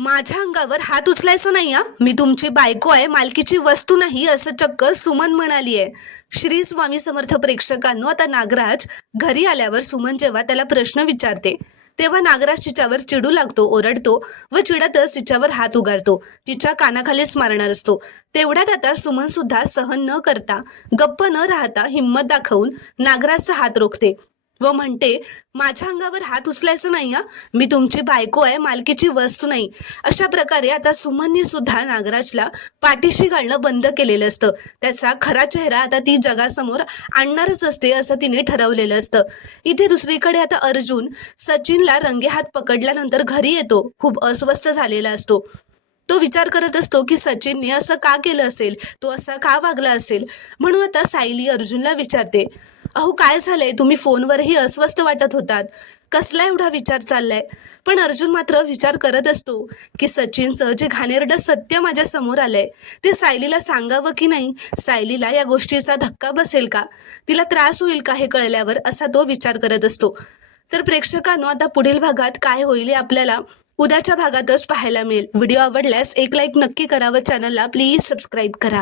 माझ्या अंगावर हात उचलायचा नाही हा. मी तुमची बायको आहे, मालकीची वस्तू नाही, असं चक्क सुमन म्हणाली आहे. श्री स्वामी समर्थ प्रेक्षकांनो, आता नागराज घरी आल्यावर सुमन जेव्हा त्याला प्रश्न विचारते तेव्हा नागराज तिच्यावर चिडू लागतो, ओरडतो व चिडतच तिच्यावर हात उगारतो, तिच्या कानाखालीच मारणार असतो. तेवढ्यात आता सुमन सुद्धा सहन न करता, गप्प न राहता हिंमत दाखवून नागराजचा हात रोखते व म्हणते, माझ्या अंगावर हात उचलायचा नाही हा. मी तुमची बायको आहे, मालकीची वस्तू नाही. अशा प्रकारे आता सुमननी सुद्धा नागराजला पाठीशी घालणं बंद केलेलं असतं. त्याचा खरा चेहरा आता ती जगासमोर आणणारच असते असं तिने ठरवलेलं असतं. इथे दुसरीकडे आता अर्जुन सचिनला रंगेहात पकडल्यानंतर घरी येतो. खूप अस्वस्थ झालेला असतो. तो विचार करत असतो की सचिनने असं का केलं असेल, तो असा का वागला असेल. म्हणून आता सायली अर्जुनला विचारते, अहो काय झालंय, तुम्ही फोनवरही अस्वस्थ वाटत होतात, कसला एवढा विचार चाललाय. पण अर्जुन मात्र विचार करत असतो की सचिनचं जे घाणेरडं सत्य माझ्या समोर आलंय ते सायलीला सांगावं की नाही, सायलीला या गोष्टीचा धक्का बसेल का, तिला त्रास होईल का हे कळल्यावर, असा तो विचार करत असतो. तर प्रेक्षकांनो, आता पुढील भागात काय होईल हे आपल्याला उद्याच्या भागातच पाहायला मिळेल. व्हिडिओ आवडल्यास एक लाईक नक्की करा व चॅनलला प्लीज सबस्क्राईब करा.